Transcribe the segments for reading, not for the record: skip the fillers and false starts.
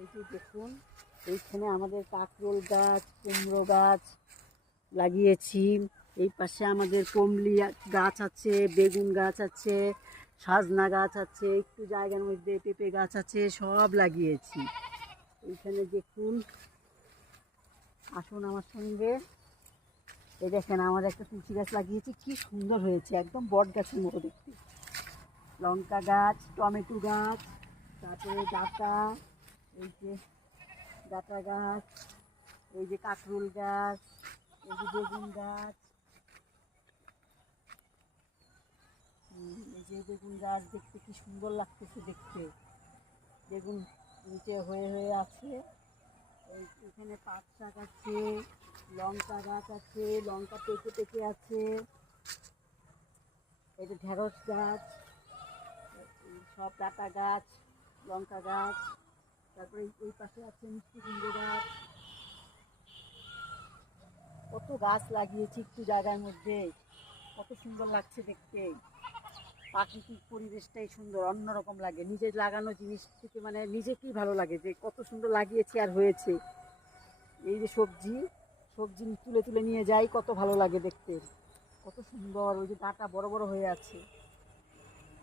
এই যে দেখুন, এইখানে আমাদের কাঁকরোল গাছ, কুমড়ো গাছ লাগিয়েছি। এই পাশে আমাদের কমলি গাছ আছে, বেগুন গাছ আছে, সজনা গাছ আছে, একটু জায়গার মধ্যে পেঁপে গাছ আছে, সব লাগিয়েছি। এইখানে দেখুন, আসুন আমার সঙ্গে। এই দেখেন, আমার একটা তুলসী গাছ লাগিয়েছি, কি সুন্দর হয়েছে, একদম বট গাছের মতো দেখতে। লঙ্কা গাছ, টমেটো গাছ, তারপরে ডাঁটা, এই যে ডাঁটা গাছ, এই যে কাঁকরোল গাছ, এই যে বেগুন গাছ, এই যে বেগুন গাছ দেখতে কি সুন্দর লাগতেছে দেখতে। বেগুন নিচে হয়ে হয়ে আছে। এখানে পাট শাক আছে, লঙ্কা গাছ আছে, লঙ্কা পেকে পেকে আছে, এই যে ঢেঁড়স গাছ, সব ডাঁটা গাছ, লঙ্কা গাছ, তারপরে ওই পাশে আছে মিষ্টি কুমড়ো গাছ। কত গাছ লাগিয়েছি একটু জায়গার মধ্যে, কত সুন্দর লাগছে দেখতে। প্রাকৃতিক পরিবেশটাই সুন্দর, অন্যরকম লাগে। নিজের লাগানো জিনিস থেকে মানে নিজেকেই ভালো লাগে যে কত সুন্দর লাগিয়েছি আর হয়েছে। এই যে সবজি সবজি তুলে তুলে নিয়ে যাই, কত ভালো লাগে দেখতে, কত সুন্দর। ওই যে ডাঁটা বড় বড় হয়ে আছে,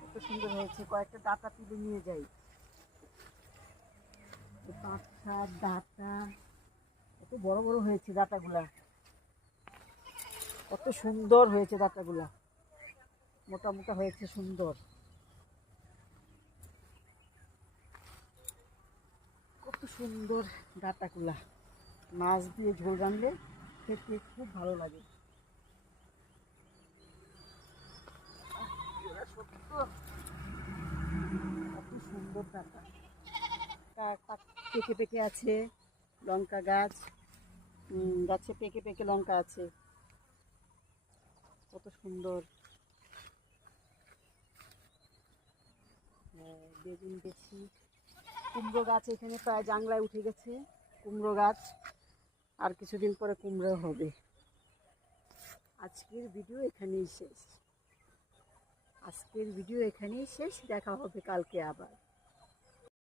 কত সুন্দর হয়েছে। কয়েকটা ডাঁটা তুলে নিয়ে যাই। পাট শাক, ডাঁটা, কত বড় বড় হয়েছে ডাঁটাগুলা, কত সুন্দর হয়েছে ডাঁটাগুলা, মোটা মোটা হয়েছে, সুন্দর। কত সুন্দর ডাঁটাগুলা, মাছ দিয়ে ঝোল রানলে খেতে খুব ভালো লাগে। কত সুন্দর ডাঁটা, পেকে পেকে আছে। লঙ্কা গাছ, গাছে পেকে পেকে লঙ্কা আছে, কত সুন্দর। বেগুন বেশি, কুমড়ো গাছ এখানে প্রায় জাংলায় উঠে গেছে। কুমড়ো গাছ আর কিছুদিন পরে কুমড়ো হবে। আজকের ভিডিও এখানেই শেষ। দেখা হবে কালকে আবার।